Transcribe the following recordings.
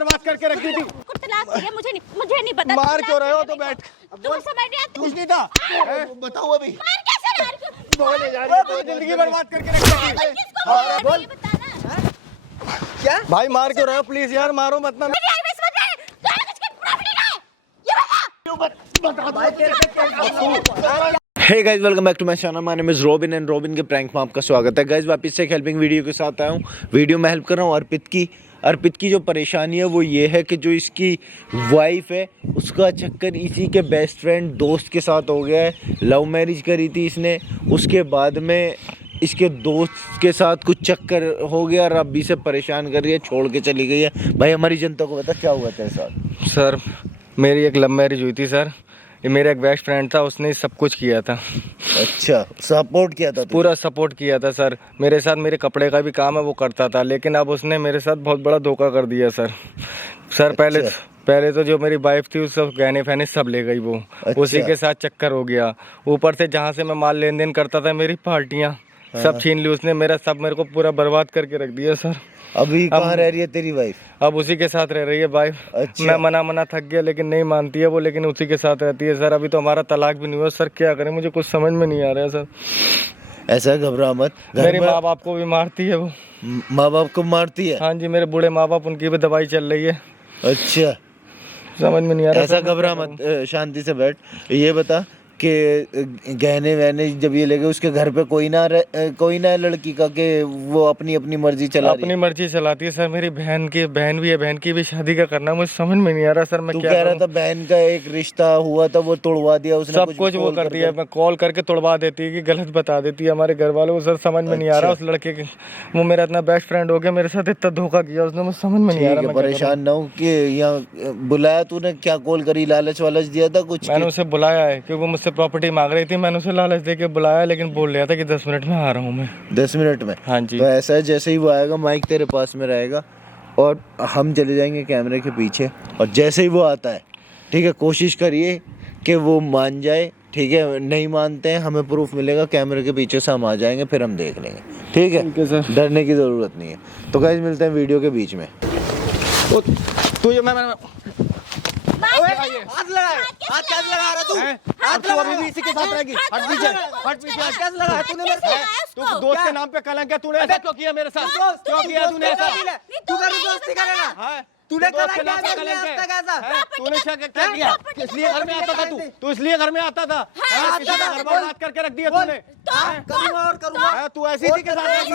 बर्बाद करके रख दी थी। मुझे नहीं पता। मार क्यों रहे हो? तो बैठ। कुछ नहीं था। बताओ अभी। जिंदगी बर्बाद करके रख दी। क्या भाई मार क्यों रहे हो? प्लीज यार मारो मत ना। Hey guys, welcome back to my channel. My name is Robin and Robin के प्रैंक में आपका स्वागत है। गाइस वापस से एक हेल्पिंग वीडियो के साथ आया हूँ। वीडियो में हेल्प कर रहा हूँ अर्पित की जो परेशानी है वो ये है कि जो इसकी वाइफ है उसका चक्कर इसी के बेस्ट फ्रेंड दोस्त के साथ हो गया है। लव मैरिज करी थी इसने, उसके बाद में इसके दोस्त के साथ कुछ चक्कर हो गया और अभी से परेशान कर रही है, छोड़ के चली गई है। भाई हमारी जनता को बता क्या हुआ तेरे साथ। सर मेरी एक लव मैरिज हुई थी सर। ये मेरा एक बेस्ट फ्रेंड था, उसने सब कुछ किया था। अच्छा, सपोर्ट किया था? पूरा सपोर्ट किया था सर। मेरे साथ मेरे कपड़े का भी काम है वो करता था, लेकिन अब उसने मेरे साथ बहुत बड़ा धोखा कर दिया सर। सर पहले तो जो मेरी वाइफ थी उस सब गहने फहने सब ले गई वो। अच्छा। उसी के साथ चक्कर हो गया। ऊपर से जहाँ से मैं माल लेन देन करता था मेरी पार्टियाँ सब छीन ली उसने। मेरे को पूरा बर्बाद करके रख दिया सर। अभी कहाँ रह रही है तेरी वाइफ? अब उसी के साथ रह रही है वाइफ। अच्छा। मैं मना थक गया लेकिन नहीं मानती है वो, लेकिन उसी के साथ रहती है सर। अभी तो हमारा तलाक भी नहीं हुआ सर, क्या करें मुझे कुछ समझ में नहीं आ रहा है सर। ऐसा घबरा मत। मेरे माँ बाप को भी मारती है वो। माँ बाप को मारती है? हाँ जी, मेरे बूढ़े माँ बाप, उनकी भी दवाई चल रही है। अच्छा, समझ में नहीं आ रहा। ऐसा घबरा मत, शांति से बैठ। ये बता कि गहने वहने जब ये लेके उसके घर पे कोई ना है लड़की का, कि वो अपनी अपनी मर्जी चला रही अपनी मर्जी चलाती है सर। मेरी बहन भी है, बहन की भी शादी का करना मुझे समझ में नहीं आ रहा सर। मैं तू क्या कह रहा था बहन का एक रिश्ता हुआ था वो तोड़वा दिया उसने? सब कुछ वो कर दिया। मैं कॉल करके तोड़वा देती है कि गलत बता देती है हमारे घर वालों को सर। समझ में नहीं आ रहा उस लड़के के, वो मेरा इतना बेस्ट फ्रेंड हो गया, मेरे साथ इतना धोखा किया उसने, मुझे समझ में नहीं आ रहा। परेशान ना हो कि यहाँ बुलाया तूने, क्या कॉल करी, लालच वालच दिया था कुछ? मैंने उसे बुलाया है क्योंकि वो मुझसे प्रॉपर्टी मांग रही थी। मैंने उसे लालच देके बुलाया, लेकिन बोल रहा था कि 10 मिनट में आ रहा हूँ मैं। 10 मिनट में? हाँ जी। तो ऐसा है, जैसे ही वो आएगा माइक तेरे पास में रहेगा और हम चले जाएंगे कैमरे के पीछे, और जैसे ही वो आता है, ठीक है, कोशिश करिए कि वो मान जाए। ठीक है, नहीं मानते हैं हमें प्रूफ मिलेगा, कैमरे के पीछे से हम आ जाएंगे, फिर हम देख लेंगे। ठीक है सर, डरने की ज़रूरत नहीं है। तो गाइस मिलते हैं वीडियो के बीच में। हाथ कैसे लगा रहा तू? हाथ तू अभी भी इसी के साथ रहेगी। हट पीछे, हट पीछे। हाथ कैसे लगाया तूने मेरे साथ? तू दोस्त के नाम पे कलंक है। तूने ऐसा क्यों किया मेरे साथ? क्यों किया तूने ऐसा? तू मेरी दोस्ती करेगा? तूने दोस्त के नाम पे कलंक है। तूने क्या किया? इसलिए घर में आता था तू इसलिए घर में आता था। किसी का घर बर्बाद करके रख दिया तूने। करूँगा और करूँगा। तू ऐसी थी के साथ रहेगी?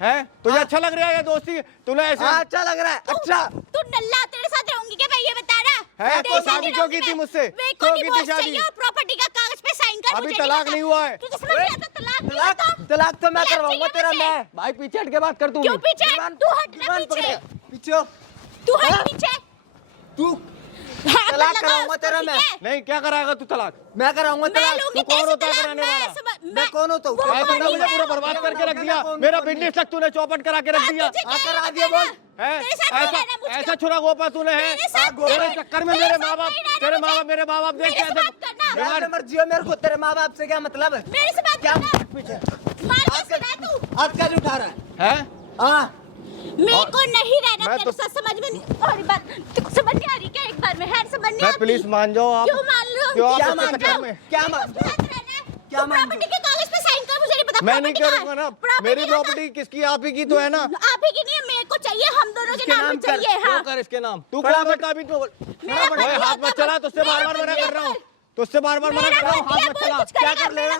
है तुझे अच्छा लग रहा है ये दोस्ती? तूने ऐसे अच्छा लग रहा है? अच्छा, तू नल्ला तेरे साथ रहूंगी क्या? मैं ये बता रहा है। तो शादी क्यों की थी मुझसे? क्यों की थी शादी? प्रॉपर्टी का कागज पे साइन कर। अभी तलाक नहीं हुआ है। तुझे समझ नहीं आता? तलाक तो मैं करवाऊंगा तेरा। मैं भाई पीछे हट के बात कर। तू क्यों पीछे? तू हट ना पीछे। पीछे तू हट पीछे। तू तलाक कराऊंगा तेरा। मैं नहीं, क्या कराएगा तू तलाक? मैं कराऊंगा तलाक। तू कौन होता है कराने वाला? मैं कौन होता हूँ? तूने मुझे पूरा बर्बाद करके रख दिया। मेरा बिजनेस तक तूने चौपट करा के रख दिया। करा दिया बोल। है ऐसा छुरा गोपा तूने है। तेरे चक्कर में मेरे माँ बाप मेरे माँ बाप देख के मर्जी हो, मेरे को तेरे माँ बाप से क्या मतलब है? मेरे से बात क्या करना। पीछे मार के सुना तू। हाथ कैसे उठा रहा है? हाँ, मेरे को नहीं रहना तेरे साथ। समझ में नहीं आ रही बात? तुझको समझ नहीं आ रही क्या? एक बार में है समझ नहीं आती। प्लीज मान जाओ आप। क्यों मान लो? क्या मान जाओ? क्या मान प्रॉपर्टी के कागज पे साइन कर। मुझे नहीं पता। मैं नहीं करूँगा ना। मेरी प्रॉपर्टी किसकी? आप ही की तो है ना। आप ही की नहीं है, मेरे को चाहिए। हम दोनों के नाम पे चाहिए। हाँ, कर इसके नाम। तू कौन का भी तो हाथ मत चला। तुझसे बार-बार मना कर रहा हूँ। तुझसे बार-बार मना कर रहा हूँ। हाथ मत चला। क्या कर लेगा?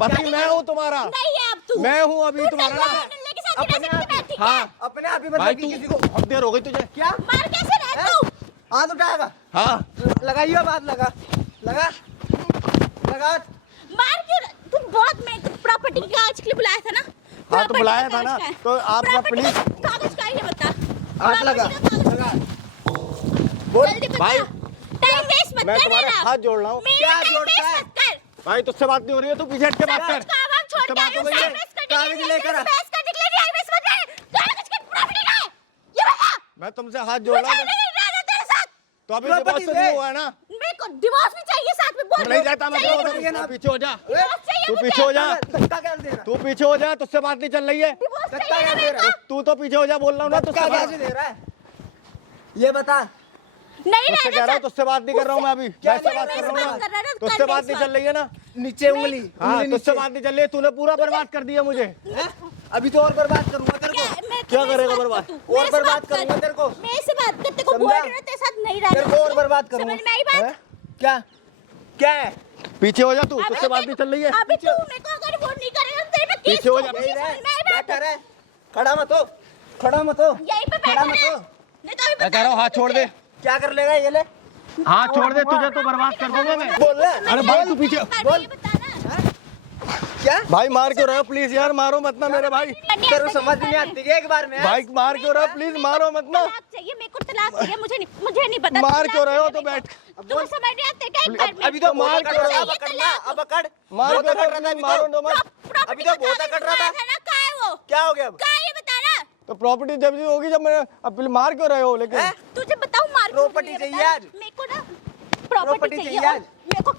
पति मैं हूँ तुम्हारा। नहीं है अब तू। मैं हूँ अभी तुम्हारा। हाँ, अपने आप ही भाई मतलब तू किसी को बहुत देर हो गई तुझे। क्या मार कैसे रहा तू? हाथ उठाएगा? हाँ, लगाइए बात। लगा मार क्यों? तू बहुत मैं प्रॉपर्टी के कागज के लिए बुलाया था ना? हाँ तो बुलाया था ना। तो आप प्लीज कागज का ये बता। हाथ लगा। जल्दी बता। भाई, टाइम वेस्ट मत कर। मैं तुम्हारे हाथ जोड़ रहा हूँ। क्या जोड़ता है? भाई तुझसे बात नहीं हो रही है। तू पीछे हट के बात कर। छोड़ के बात हो गई है। कागज लेकर आ। मैं तुमसे हाथ जोड़ रहा हूँ। तो अभी डिवोर्स तो नहीं हुआ है ना? मेरे को डिवोर्स भी चाहिए साथ में। बोल नहीं जाता मैं। पीछे हो जा। तू पीछे हो जा। धक्का क्या देना? तू पीछे हो जा। तुझसे बात नहीं चल रही है। डिवोर्स चाहिए ना मेरे को। तू तो पीछे हो जा, बोल रहा हूँ ना धक्का तुझसे कैसे दे रहा है ये बता। नहीं तुझसे कह रहा हूँ, तुझसे बात नहीं कर रहा हूँ मैं अभी, वैसे बात कर रहा हूँ ना, तुझसे बात नहीं चल रही है ना। नीचे उंगली हाँ, तुझसे बात नहीं चल रही है, तूने पूरा बर्बाद कर दिया मुझे। हैं? अभी तो और बर्बाद करूंगा तेरे को। क्या करेगा बर्बाद? और बर्बाद करूंगा तेरे को। मैं से बात करते को समझा? बोल रहा तेरे साथ नहीं तेरे रहना। को और बर्बाद करूंगा। समझ में आई बात? क्या क्या है? पीछे हो जा तू, अबे तुझसे बात नहीं चल रही है। अभी तू मेरे को अगर वो नहीं करेगा तो तेरे पे केस पीछे हो जा, ठोकूंगी, यही समझ रहे, में आई बात? बैठा रहे, खड़ा मत हो, खड़ा मत हो, यहीं पे खड़ा बैठा मत रहे। हो। नहीं तो अभी मैं कह रहा हूँ हाथ छोड़ दे, क्या कर लेगा ये ले? हाथ छोड़ दे, तुझे तो बर्बाद कर दूंगा मैं। बोल रहा है? अरे भाई तू पीछे बोल। ये बताना। क्या? भाई मार क्यों रहे हो? प्लीज यार मारो मत ना मेरे भाई, तेरे को समझ नहीं आती क्या एक बार में? भाई मार क्यों रहे हो? प्लीज मारो मत ना। तलाक चाहिए मेरे को, तलाक चाहिए, मुझे नहीं पता। मार तलाक क्यों रहे हो? चाहिए तो मेरे बैठ। को। तुम्हें समझ नहीं आता क्या एक बार में? अभी तो मार मार क्यों कर रहा अब अकड़ना, अब अकड़। मार बहुत क्यों अकड़ रहा था अभी मारो तो। दो मत। अभी तो बहुत अकड़ रहा था। कहाँ है वो? क्या हो गया अब? कहाँ है ये बताना। तो प्रॉपर्टी जब भी होगी, जब मैं अब मार क्यों रहे हो? लेकिन हैं? तुझे बताऊं मार क्यों प्रॉपर्टी रही है, चाहिए बता। आज। मेरे को ना प्रॉपर्टी प्रॉपर्टी चाहिए चाहिए और आज। मेरे को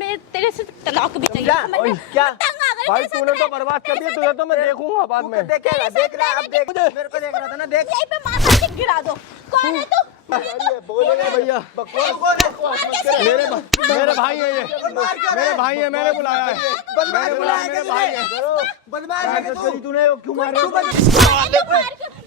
मैं तेरे से तलाक भी चाहिए, समझा? समझ में? क्या? मैं तंग आ गई भाई तेरे साथ तूने तो रह- बर्बाद कर तेरे दिया, साथ तुझे तो मैं रह- देखूंगा बाद तू में। देखेगा, तेरे देख साथ रहा अब देख। रहने मेरे को देख रहा था ना, देख। यहीं पे मार के गिरा दो। कौन है तू? बोलेगा भैया, बकवास कौन है? मेरे भाई है ये, मेरे भाई है, मैंने बुलाया है, मैंने बुलाया, मेरे भाई है। बदमाश है क्या तू? तूने क्यों मार रहा है?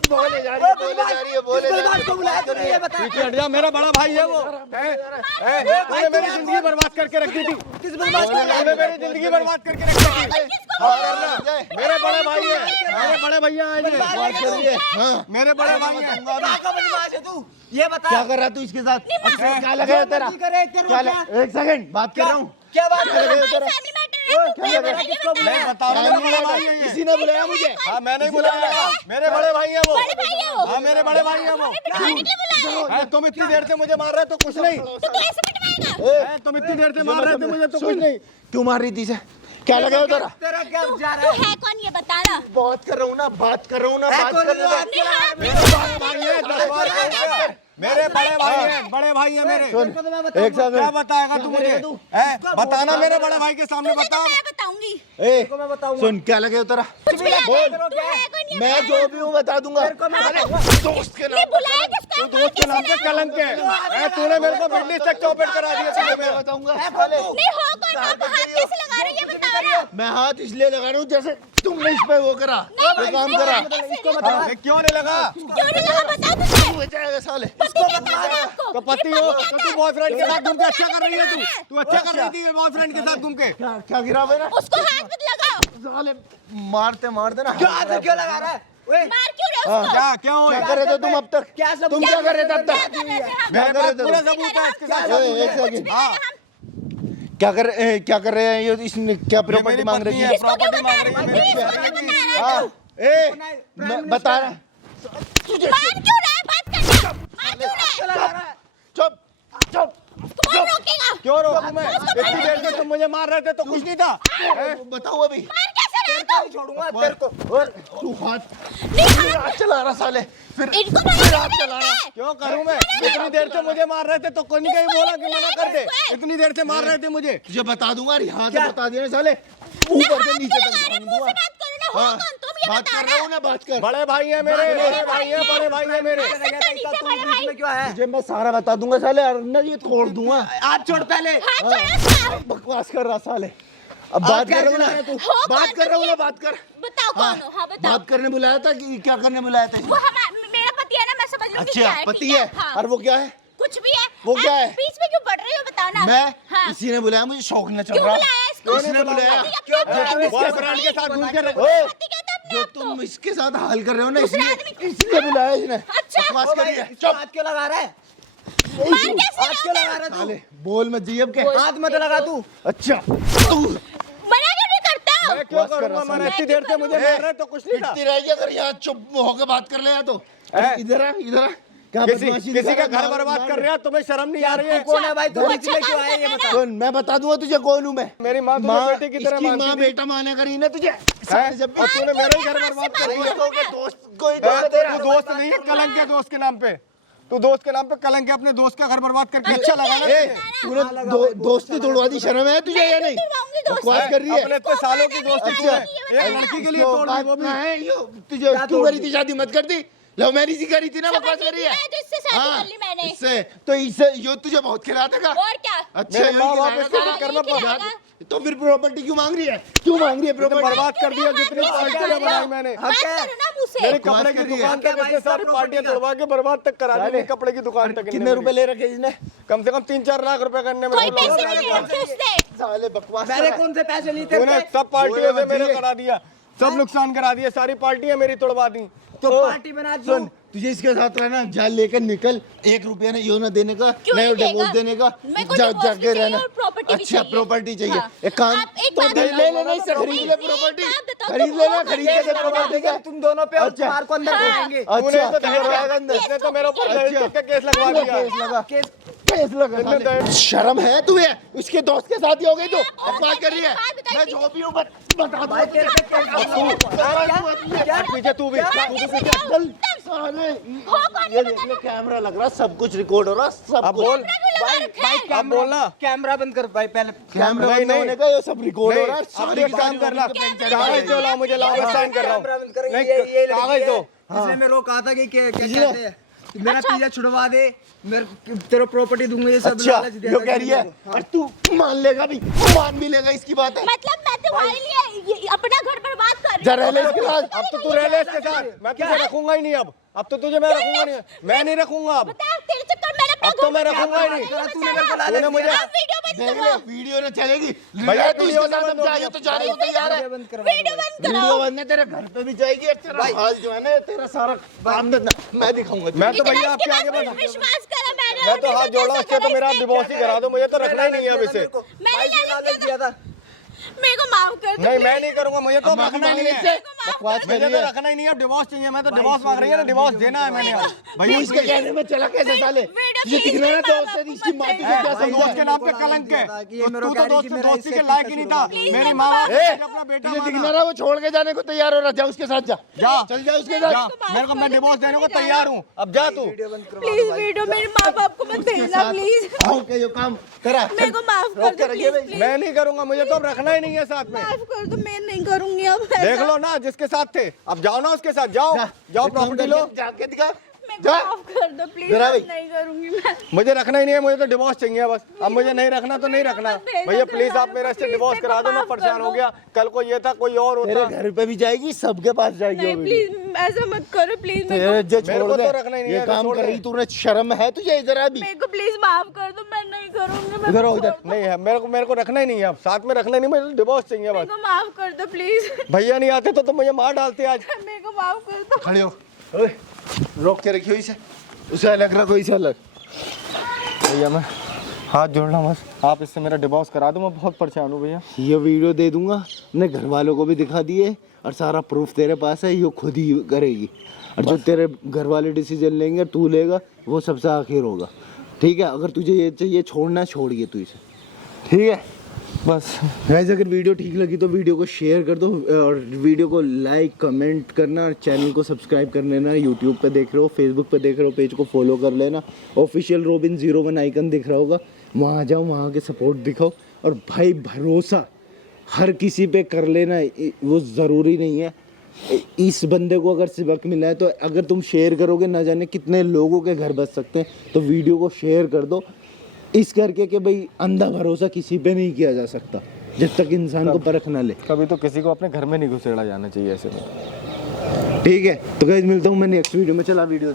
बोले जा रही है, बोले जा रही है, बोले जा रही बदमाश को बुलाया तूने ये बता। पीछे हट जा, मेरा बड़ा भाई है वो। तूने मेरी जिंदगी बर्बाद करके रखी थी, किस बदमाश को बुलाया? तूने मेरी जिंदगी बर्बाद करके रखी थी। हाँ, करना। मेरे बड़े भाई है, मेरे बड़े भैया हैं ये। बात कर रही है। हाँ, मेरे बड़े भाई हैं। क्या का बदमाश है तू? ये बता। क्या कर रहा तू इसके साथ? क्या लगा है तेरा? मर्जी करे, तेरे को क्या क्या? एक सेकंड बात कर रहा हूँ। क्या बात कर रहे हो? तेरा फैमिली मैटर है, तू क्या क्या लगा? कर रही है किसको बता। मैं बता रहा हूँ, मेरे बड़े भाई हैं ये। किसी ने बुलाया मुझे? हाँ, मैंने ही बुलाया, मेरे बड़े भाई हैं वो। बड़े भाई है वो। हाँ, मेरे बड़े भाई हैं वो। पिटवाने के लिए बुलाया है। है, तुम इतनी देर से मुझे मार रहे हो तो कुछ नहीं। तो तू ऐसे पिटवाएगा? है, तुम इतनी देर से मार रहे थे मुझे तो कुछ सुन, नहीं। क्यों मार रही थी इसे? क्या लगा है तेरा? तेरा क्या जा तू रहा है? है कौन ये बताना। बात कर रहा हूँ ना, बात कर रहा हूँ ना, है बात कौन कर ये? रहा हूँ। निहार मेरे बड़े भाई हैं, 10 बार कहूँगा। मेरे बड़े भाई हैं, बड़े भाई हैं मेरे। एक क्या सेकंड, बताएगा तू मुझे? है, बताना मेरे बड़े भाई के सामने तुझे तो बता। मैं बताऊंगी। ए, मैं बताऊंगा। सुन, क्या लगे हो तेरा? कुछ भी लगे। बोल। तू है कौन ये मैं बताना। जो भी हूँ बता दूंगा। दोस्त के नहीं नाम बुलाया किसका? तू दोस्त के नाम पे कलंक है। है, तूने मेरे को बिजली तक चौपट करा दिया तूने मेरा। बताऊंगा। नहीं हो कौन, आप हाथ कैसे लगा रहे हैं ये बताओ ना। मैं हाथ इसलिए लगा रहा हूँ जैसे तुमने इस पे वो करा, वो काम करा। इसको बताओ। ये क्यों नहीं लगा? क्यों नहीं लगा बताओ तुझे। हो जाएगा साले। पति कहता है आपको। तो पति हो तो तू बॉयफ्रेंड के साथ घूम के अच्छा कर रही है तू अच्छा कर रही थी बॉयफ्रेंड के साथ घूम के। क्या गिरा मेरा? उसको हाथ मत लगाओ। साले मारते मारते ना। क्यों हाथ में क्यों लगा रहा है? ओए, मार क्यों रहे उसको? क्या क्या हो? क्या कर रहे थे तुम अब तक? क्या सब- तुम क्या कर रहे थे अब क्या तक? कर रहे थे हम? मेरे कर रहे पास थे पूरा तुम? सबूत है इसके साथ। एक कुछ सेकंड, भी हाँ। नहीं, हम क्या कर रहे हैं ये? इसने क्या ये प्रॉपर्टी मेरी मांग पत्नी रही है, है? प्रॉपर्टी मांग रही है मेरी। इसको क्यों बता रहे हाँ, हो? ए, बता रहा। मार क्यों रहा है? बात करना। मार क्यों रहा है? चुप चुप। कौन रोकेगा? क्यों रोकूं मैं? इतनी देर से तुम मुझे मार रहे थे तो कुछ नहीं था। बताओ अभी। मार कैसे रहा है तू? छोड़ूंगा तेरे को। और तू हाथ नहीं फिर हाथ चला रहा साले। फिर इनको फिर मना हाथ चला रहा। क्यों करूं मैं? इतनी देर से मुझे मार रहे थे तो कोई नहीं कहीं बोला कि मना कर दे। इतनी देर से मार रहे थे मुझे। तुझे बता दूंगा, अरे हाथ बता दिया साले, ऊपर से नीचे तक लगा रहे, मार मुंह दूंगा। से बात करो ना। हो हाँ, कौन तुम ये बात बता कर रहा हूँ ना, बात कर। बड़े भाई हैं मेरे, बड़े भाई हैं, बड़े भाई हैं मेरे। तू बीच में क्यों है? तुझे मैं सारा बता दूंगा साले, अरना ये तोड़ दूंगा। हाथ छोड़ पहले। हाथ छोड़ो उसका। बकवास कर रहा साले। अब बात कर रहा हूँ ना, हो बात कौन कर रहा हूँ तुम ना, ये? बात कर। बताओ कौन हो? हाँ बताओ। बात करने बुलाया था कि क्या करने बुलाया था? वो मेरा पति है ना, मैं समझ लूंगी क्या अच्छा, है। पति ठीक है। हाँ। और वो क्या है? कुछ भी है। वो क्या आप है? बीच में क्यों पढ़ रही हो बताओ ना। मैं, हाँ। इसी ने बुलाया, मुझे शौक न चल क्यों रहा। बुलाया इसको? इसने बुलाया। बॉयफ्रेंड के साथ घूम के रख। ओ, पति कहता है अपने जो आप को। तुम इसके साथ हाल कर रहे हो ना, दूसरे इसलिए आदमी- इसलिए बुलाया इसने। अच्छा। बकवास ओ कर भाई, रही है। इसको हाथ क्यों लगा रहा है? मार कैसे हाथ क्यों लगा रहा रहा है साले, तू? बोल मत जी अब के। हाथ मत लगा तू। अच्छा, तू मना क्यों नहीं करता? मैं क्यों बस कर करूंगा? रहा मैंने इतनी देर से मुझे मार रहे तो कुछ नहीं था। पिटती रहेगी अगर यहाँ चुप होकर बात कर ले या तो। अरे इधर आ, इधर आ। क्या किसी बदमाशी किसी दिखा का रहा है? घर बर्बाद मार- कर रहे हो, तुम्हें शर्म नहीं आ रही है? कौन है भाई? तू तू बीच में अच्छा क्यों काम है? कर ये रहा बता। है सुन, मैं बता दूंगा तुझे कौन हूँ मैं। मेरी माँ तुम्हें बेटी की तरह इसकी मानती माँ थी। बेटा माने करी ना तुझे। है? जब भी और तूने मेरा ही घर बर्बाद कर दिया। दोस्तों के दोस्त कोई है? दोस्त तेरा। तू दोस्त नहीं है, कलंक है दोस्त के नाम पे। तू दोस्त के नाम पे कलंक है, अपने दोस्त का घर बर्बाद करके अच्छा लगा ना ए, तुझे? तूने दोस्ती तोड़वा दी, शर्म है तुझे या नहीं? तुड़वाऊंगी दोस्त बकवास कर रही है। अपने इतने सालों की दोस्ती अच्छा। है, एक लड़की के लिए तोड़ दी वो भी। है यो तुझे तू करी थी शादी मत कर दी, लव मैरिज ही करी थी ना, बकवास कर रही है। तो इससे शादी कर ली मैंने। इससे तो इससे यो तुझे बहुत खिला देगा। और क्या? अच्छा मेरे यही माँ बाप खिलाएगा इसको तेरा? करना पड़ा। तो फिर प्रॉपर्टी क्यों मांग रही है, क्यों मांग रही है तुमने प्रॉपर्टी? बर्बाद कर दिया जितनी पार्टियां बनाई मैंने। बात करो ना मुझसे। मेरे बकवास कपड़े की कर रही है। दुकान तक इसने सारी पार्टियां तोड़वा के बर्बाद तक करा दी। मेरी कपड़े की दुकान तक कितने रुपए ले रखे इसने? कम से कम 3-4 लाख रुपए करने में कोई पैसे नहीं रखे उसने। साले बकवास मैंने कर कौन से पैसे लिए तूने थे? सब पार्टियों से मेरे दिए। करा दिया, सब नुकसान करा दिया, सारी पार्टियां मेरी तोड़वा दी। तो ओ, पार्टी बना दी। सुन तुझे इसके साथ रहना, जाल लेकर निकल, 1 रुपया नहीं यो ना देने का, क्यों नहीं नहीं देगा? डिवोर्स देने का, मेरे को जा divorce जाके भी चाहिए रहना। और property भी अच्छा चाहिए। प्रॉपर्टी चाहिए, हाँ। एक काम आप एक तो बात ले बताओ। लेना, इससे खरीद ले नहीं, प्रॉपर्टी, एक बात बताओ, खरीद तुम लेना, वो खरीद करके ले बताओ। प्रॉपर्टी का। तुम दोनों पे अच्छा। मार को अंदर हाँ। करेंगे। तूने अच्छा तो दहेज इसने तो मेरे ऊपर दहेज अच्छा। का केस लगवा दिया। केस लगा, केस लगा साले। शर्म है तुम्हें? उसके दोस्त के साथ ही हो गई तो अब बात कर रही है। मैं जो भी हूँ बता भाई तेरे पे क्या पीछे तू भी पीछे। चल साले, ये देख ले कैमरा लग रहा, सब कुछ रिकॉर्ड हो रहा, सब अब कुछ। बोल, भाई अब बोलना। कैमरा बंद कर भाई पहले। कैमरा नहीं, बंद होने का ये सब रिकॉर्ड हो रहा है। अब सारी एक काम करना, कागज दो, लाओ मुझे, लाओ मैं साइन कर रहा कैमरा बंद हूँ। करो, नहीं, ये कागज दो। इसलिए मैं रोक आता कि क्या कहते हैं, मेरा पीछा छुड़वा दे, मेरे तेरा प्रॉपर्टी दूंगा, ये सब अच्छा लालच दे यो रहा कह रही है, और तू मान लेगा भी, मान भी लेगा, इसकी बात है। मतलब मैं तुम्हारे लिए अपना घर बर्बाद कर रही जा रह ले इसके साथ। अब तो तू रह ले इसके साथ, मैं तुझे रखूंगा ही नहीं। अब तो तुझे मैं रखूंगा नहीं, मैं नहीं रखूंगा अब। बता, तेरे चक्कर में अपना अब तो घर मैं बर्बाद रखूंगा ही कर नहीं। रही हूँ, तूने मेरे को लालच तूने मुझे आप वीडियो बंद देख करो। ले वीडियो न चलेगी भैया, तू इसके साथ अब जाएगी तो जाने को तैयार है। बंद करो। वीडियो बंद वीडियो करो। बनने तेरे घर पे भी जाएगी, और तेरा हाल जो है ना, तेरा सारा काम मैं दिखाऊंगा। मैं तो इतना भैया इसके आपके आगे पास बढ़ा, विश्वास करा मैंने। मैं तो हाथ जोड़ा इसके, तो मेरा डिवोर्स ही करा दो, मुझे तो रखना ही नहीं है अब इसे। मैंने लालच दिया था। मेरे को माफ कर दो। नहीं मैं नहीं करूंगा, मुझे तो माफी रखना ही मांगने नहीं से है। बकवास कर मुझे रही तो है। रखना ही नहीं है, अब डिवोर्स चाहिए। मैं तो डिवोर्स मांग रही है ना, डिवोर्स देना है मैंने अब। तू भैया इसके कहने में चला कैसे साले? तुझे दिख रहा है ना दोस्त है, इसकी माफी से क्या तो समझा? दोस्त के नाम पे कलंक है, कि ये तो मेरा तू तो गाड़ी दोस्त की मेरा दोस्ती के इससे लायक ही नहीं था। प्लीज मेरी मत माँ बाप मारो। ने अपना बेटा तुझे दिख माना। रहा है वो छोड़ के जाने को तैयार हो रहा, जा उसके साथ जा, जा चल जा उसके जा, साथ। मेरे को मैं डिवोर्स देने को तैयार हूँ, अब जा तू। प्लीज वीडियो मेरे माँ बाप को मत भेजना प्लीज। ओके यो काम करा, मेरे को माफ कर रोक दो के रखिए प्लीज भाई। प्लीज। मैं नहीं करूंगा, मुझे तो अब रखना ही नहीं है साथ में। माफ कर दो, मैं नहीं करूंगी अब ऐसा। देख लो ना जिसके साथ थे, अब जाओ ना उसके साथ, जाओ जाओ प्रॉपर्टी लो। जाके दिखा, मेरे को जा। माफ कर दो प्लीज, जरा भाई। नहीं करूंगी मैं। मुझे रखना ही नहीं है, मुझे तो डिवोर्स चाहिए बस। अब मुझे नहीं रखना तो नहीं रखना। भैया प्लीज आप मेरा इससे डिवोर्स करा दो, मैं परेशान हो गया। कल को ये था कोई और तेरे होता। घर पे भी जाएगी, सबके पास जाएगी नहीं वो वीडियो। प्लीज ऐसा मत करो प्लीज। तेरे मेरे जो मेरे छोड़ को दे, तो रखना ही नहीं ये है, काम छोड़ कर दे। रही तूने, शर्म है तुझे इधर अभी? को प्लीज माफ कर दो, मैं नहीं करूंगी। मैं इधर हो, इधर। नहीं है, मेरे को रखना ही नहीं है अब, साथ में रखना ही नहीं, मुझे डिवोर्स चाहिए मेरे बस। को माफ कर दो प्लीज। भैया नहीं आते तो मुझे मार डालते आज। मेरे को माफ कर दो। खड़े हो, ओए, रोक के रखियो इसे, उसे अलग रखो, इसे अलग। भैया मैं हाथ जोड़ना बस, आप इससे मेरा डिवोर्स करा दो, मैं बहुत परेशान हूँ भैया। ये वीडियो दे दूंगा, अपने घर वालों को भी दिखा दिए, और सारा प्रूफ तेरे पास है, ये खुद ही करेगी। और जो तेरे घर वाले डिसीजन लेंगे, तू लेगा, वो सबसे आखिर होगा। ठीक है, अगर तुझे ये चाहिए छोड़ना, छोड़िए तू इसे, ठीक है? बस गाइस अगर वीडियो ठीक लगी तो वीडियो को शेयर कर दो, और वीडियो को लाइक कमेंट करना, और चैनल को सब्सक्राइब कर लेना। यूट्यूब पे देख रहे हो, फेसबुक पे देख रहे हो, पेज को फॉलो कर लेना। ऑफिशियल रोबिन 01 आइकन दिख रहा होगा, वहाँ जाओ, वहाँ के सपोर्ट दिखाओ। और भाई भरोसा हर किसी पे कर लेना, वो ज़रूरी नहीं है। इस बंदे को अगर सबक मिला है तो अगर तुम शेयर करोगे, ना जाने कितने लोगों के घर बच सकते हैं। तो वीडियो को शेयर कर दो, इस करके कि भाई अंधा भरोसा किसी पे नहीं किया जा सकता जब तक इंसान को परख ना ले। कभी तो किसी को अपने घर में नहीं घुसेड़ा जाना चाहिए ऐसे में। ठीक है, तो गाइस मिलता हूँ मैं नेक्स्ट वीडियो में। चला वीडियो